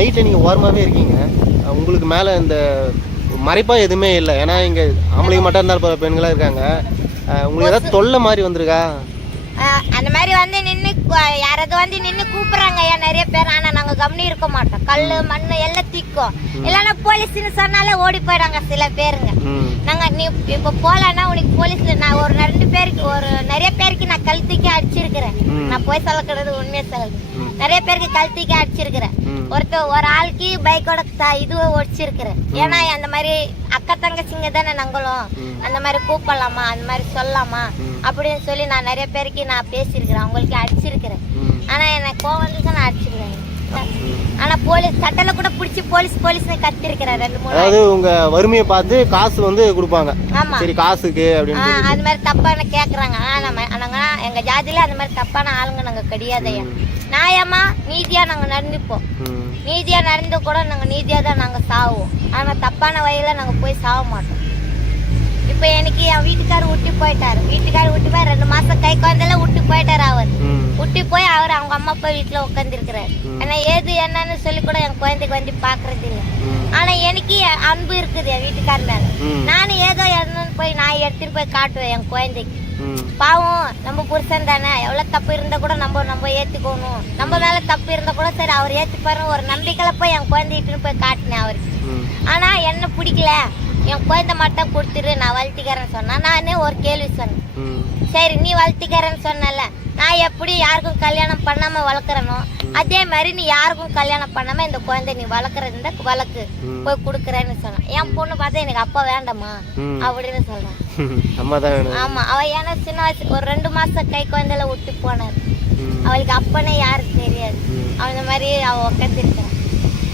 நைட்டில் நீங்கள் ஓரமாகவே இருக்கீங்க. உங்களுக்கு மேலே இந்த மறைப்பாக எதுவுமே இல்லை. ஏன்னா இங்கே ஆம்பளைங்க மட்டும் இருந்தாலும் பல பெண்களாக இருக்காங்க. உங்களுக்கு ஏதாவது தொல்லை மாதிரி வந்திருக்கா? அந்த மாதிரி வந்து நின்று யாராவது வந்து நின்று கூப்பிடுறாங்க. ஐயா நிறைய பேர். ஆனால் நாங்கள் கவனி இருக்க மாட்டோம். கல் மண் எல்லாம் திக்கும். இல்லைன்னா போலீஸ்னு சொன்னாலே ஓடி போயிடாங்க சில பேருங்க. நாங்க நீ இப்போ போலன்னா உனக்கு போலீஸ்ல நான் ஒரு ரெண்டு பேருக்கு ஒரு நிறைய பேருக்கு நான் கழுத்துக்கே அடிச்சிருக்கிறேன். நான் போய் சொல்லக்கூடாது உண்மையை சொல்லுது. நிறைய பேருக்கு கழுத்துக்கே அடிச்சிருக்கிறேன். ஒருத்தர் ஒரு ஆளுக்கு பைக்கோட த இதுவை ஒடிச்சிருக்கிறேன். ஏன்னா அந்த மாதிரி அக்கா தங்கச்சிங்க தானே நாங்களும். அந்த மாதிரி கூப்பிடலாமா? அந்த மாதிரி சொல்லலாமா. அப்படின்னு சொல்லி நான் நிறைய பேருக்கு நான் பேசியிருக்கிறேன். அவங்களுக்கு அடிச்சிருக்கிறேன். ம். ஆனா எனக்கு கோவம் வந்து நான் அடிச்சிருக்கிறேன் ஆனா போலீஸ் சட்டல கூட பிடிச்சி போலீஸ் போலீஸ்னு கத்திருக்கிறேன் ரெண்டு மூணு அதாவது உங்கள் வறுமையை பார்த்து காசு வந்து கொடுப்பாங்க. ஆமா. சரி காசுக்கு அப்படின்னு அது மாதிரி தப்பான கேக்குறாங்க. ஆனா நம்ம நாங்க எங்க ஜாதியில அந்த மாதிரி தப்பான ஆளுங்க நாங்க கிடையாதையா நியாயமா நீதியா நாங்க நடந்துப்போம். ம். நீதியா நடந்து கூட நாங்க நீதியா தான் நாங்க சாவோம். தப்பான வழியில நாங்க போய் சாவ மாட்டோம். இப்ப எனக்கு என் வீட்டுக்காரர் விட்டு போயிட்டாரு. வீட்டுக்காரர் விட்டு போய் ரெண்டு மாசம் கை குழந்தைல விட்டு போயிட்டாரு அவர். விட்டு போய் அவர் அவங்க அம்மா அப்பா வீட்டுல உட்காந்துருக்கிறாரு ஆனா ஏது என்னன்னு சொல்லி கூட என் குழந்தைக்கு வந்து பாக்குறது இல்ல. ம். ஆனா எனக்கு அன்பு இருக்குது என் வீட்டுக்கார் மேல. நானும் ஏதோ என்னன்னு போய் நான் எடுத்துட்டு போய் காட்டுவேன் என் குழந்தைக்கு. பாவம் நம்ம புருஷன் தானே. எவ்வளவு தப்பு இருந்தா கூட நம்ம நம்ம ஏத்துக்கணும். நம்ம மேல தப்பு இருந்தா கூட சரி அவர் ஏத்துப்பாரு ஒரு நம்பிக்கையில போய் என் குழந்தைகிட்டு போய் காட்டினேன் அவருக்கு ம். ஆனா என்ன பிடிக்கல. என் குழந்தை மட்டும் கொடுத்துரு நான் வளர்த்திக்கிறேன்னு சொன்னா நானே ஒரு கேள்வி சொன்னேன். சரி நீ வளர்த்திக்கிறேன்னு சொன்னல நான் எப்படி யாருக்கும் கல்யாணம் பண்ணாம வளர்க்குறனோ அதே மாதிரி நீ யாருக்கும் கல்யாணம் பண்ணாம இந்த குழந்தை நீ வளர்க்குறது வளர்க்கு. போய் கொடுக்குறேன்னு சொன்னான். என் பொண்ணு பார்த்தா எனக்கு அப்பா வேண்டாமா. அப்படின்னு சொல்றான் அம்மா தான் வேணும். ஆமா அவ ஏன்னா சின்ன வயசு ஒரு ரெண்டு மாசம் கை குழந்தையில விட்டு போனார். அவளுக்கு அப்பனே யாருக்கு தெரியாது. அந்த மாதிரி அவ உட்காந்துருக்கிறான்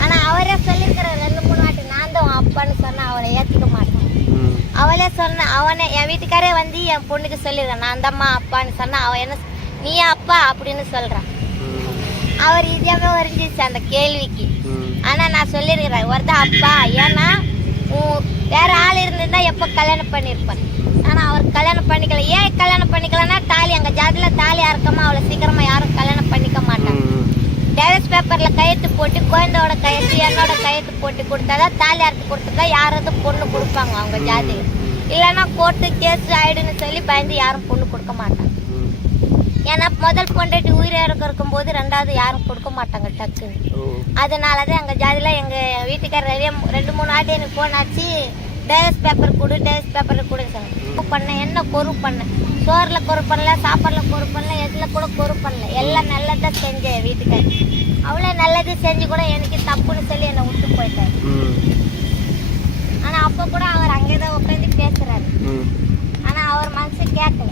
ஆனா அவரே சொல்லியிருக்கிற ரெண்டு மூணு வாட்டி நான் தான் உன் அப்பான்னு சொன்னா அவரை ஏத்துக்க மாட்டான். அவளே சொன்ன அவனே என் வீட்டுக்காரே வந்து என் பொண்ணுக்கு சொல்லியிருக்கான் நான் அந்தம்மா அப்பான்னு சொன்னா அவ என்ன நீ அப்பா அப்படின்னு சொல்றான். ம். அவர் இதேமே வரைஞ்சிச்சு அந்த கேள்விக்கு. ம். ஆனா நான் சொல்லியிருக்கிறேன் ஒருத்தன் அப்பா. ஏன்னா வேற ஆள் இருந்திருந்தா எப்போ கல்யாணம் பண்ணியிருப்பான் ஆனா அவர் கல்யாணம் பண்ணிக்கல. ஏன் கல்யாணம் பண்ணிக்கலன்னா தாலி அங்க ஜாதியில தாலி அறுக்காம அவளை சீக்கிரமா யாரும் கல்யாணம் டைவர்ஸ் பேப்பர்ல கையெழுத்து போட்டு குழந்தையோட கையெழுத்து என்னோட கையெழுத்து போட்டு கொடுத்தாதான் தாலி அறுத்து கொடுத்தா யாராவது பொண்ணு கொடுப்பாங்க அவங்க ஜாதியில இல்லைன்னா கோர்ட்டு கேஸ் ஆயிடுன்னு சொல்லி பயந்து யாரும் பொண்ணு கொடுக்க மாட்டாங்க. ஏன்னா முதல் பொண்டாட்டி உயிரை இருக்கும் போது ரெண்டாவது யாரும் கொடுக்க மாட்டாங்க டக்குன்னு. அதனால தான் எங்கள் ஜாதியில் எங்கள் வீட்டுக்காரர் ரெண்டு மூணு ஆட்டி எனக்கு ஃபோன் ஆச்சு டைவர்ஸ் பேப்பர் கொடு டைவர்ஸ் பேப்பர் கொடுன்னு சொன்னேன் பண்ணேன் என்ன கொரு பண்ணேன் சோறில் கொரு பண்ணல சாப்பாடில் கொரு பண்ணல எதில் கூட கொரு பண்ணல எல்லாம் நல்லதாக செஞ்சேன் என் வீட்டுக்காரர் அவ்வளோ நல்லது செஞ்சு கூட எனக்கு தப்புன்னு சொல்லி என்னை விட்டு போயிட்டார். ஆனால் அப்போ கூட அவர் அங்கே தான் உட்காந்து பேசுகிறாரு ஆனால் அவர் மனசு கேட்கல.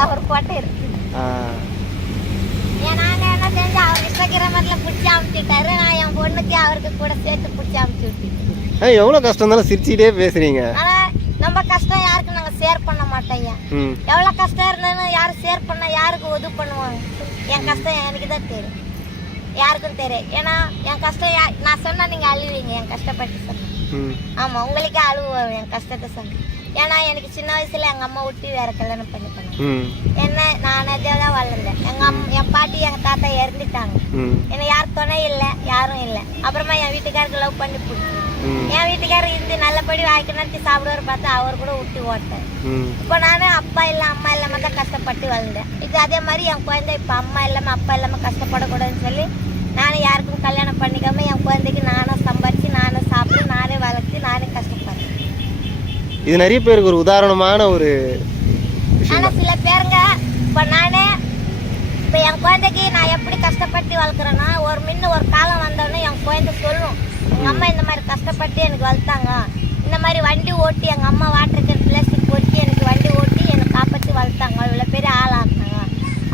அவர் போட்டு இருக்கு. ஆ. ஏன் நாங்கள் என்ன செஞ்சு அவர் இன்ஸ்டாகிராமில் பிடிச்சி அமுச்சிட்டாரு நான் என் பொண்ணுக்கு அவருக்கு கூட சேர்த்து பிடிச்சி ஆ எவ்வளோ கஷ்டம் இருந்தாலும் சிரிச்சுக்கிட்டே பேசுறீங்க. ஆனா நம்ம கஷ்டம் யாருக்கும் நாங்க ஷேர் பண்ண மாட்டோம் ஐயா. ம். எவ்வளவு கஷ்டம் இருந்தாலும் யாரும் ஷேர் பண்ணா யாருக்கு உதவி பண்ணுவாங்க? என் கஷ்டம் எனக்கு தான் தெரியும். யாருக்கும் தெரியும் ஏன்னா என் கஷ்டம் யா- நான் சொன்னா நீங்க அழுவீங்க என் கஷ்டப்பட்டு சொன்னேன் ம். ஆமா உங்களுக்கே அழுவு வரும் என் கஷ்டத்தை சொன்னேன் ஏன்னா எனக்கு சின்ன வயசுல எங்க அம்மா விட்டு வேற கல்யாணம் பண்ணி பண்ணாங்க என்ன நான் அதே தான் வளர்ந்தேன். எங்க அம்மா என் பாட்டி எங்க தாத்தா இறந்துட்டாங்க. என்ன யார் துணை இல்லை யாரும் இல்லை. அப்புறமா என் வீட்டுக்காருக்கு லவ் பண்ணி பிடிச்சி. என் வீட்டுக்காரர் இருந்து நல்லபடி வாய்க்கு நடத்தி சாப்பிடுவார் பார்த்தா அவர் கூட விட்டு ஓட்டார் ம். இப்போ நானும் அப்பா இல்லை அம்மா இல்லாம தான் கஷ்டப்பட்டு வளர்ந்தேன். இது அதே மாதிரி என் குழந்தை இப்போ அம்மா இல்லாம அப்பா இல்லாம கஷ்டப்படக்கூடாதுன்னு சொல்லி நானும் யாருக்கும் கல்யாணம் பண்ணிக்காம என் குழந்தைக்கு நானும் சம்பாரிச்சு நானும் சாப்பிட்டு நானே வளர்த்து நானே கஷ்டப்படுறேன். இது நிறைய பேருக்கு ஒரு உதாரணமான ஒரு விஷயம் ஆனா சில பேருங்க இப்போ நானே இப்போ என் குழந்தைக்கு நான் எப்படி கஷ்டப்பட்டு வளர்க்குறேன்னா ஒரு முன்ன ஒரு காலம் வந்தோடனே என் குழந்தை சொல்லும். எங்க அம்மா இந்த மாதிரி கஷ்டப்பட்டு எனக்கு வளர்த்தாங்க. இந்த மாதிரி வண்டி ஓட்டி எங்க அம்மா வாட்டர் கேன் பிளாஸ்டிக் போட்டு எனக்கு வண்டி ஓட்டி என்னை காப்பாற்றி வளர்த்தாங்க. இவ்வளோ பெரிய ஆளாக்குனாங்க.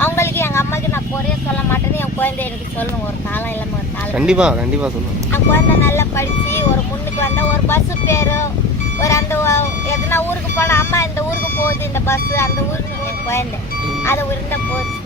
அவங்களுக்கு எங்க அம்மாக்கு நான் குறைய சொல்ல மாட்டேன்னு என் குழந்தை எனக்கு சொல்லும். ஒரு காலம் இல்லாமல் ஒரு காலம் கண்டிப்பா கண்டிப்பா சொல்லுவேன். என் குழந்தை நல்லா படிச்சு ஒரு முன்னுக்கு வந்தா ஒரு பஸ் பேரு. ஒரு அந்த எதுனா ஊருக்கு போனா அம்மா இந்த ஊருக்கு போகுது இந்த பஸ் அந்த ஊருக்கு குழந்தை. அதை உருண்ட போச்சு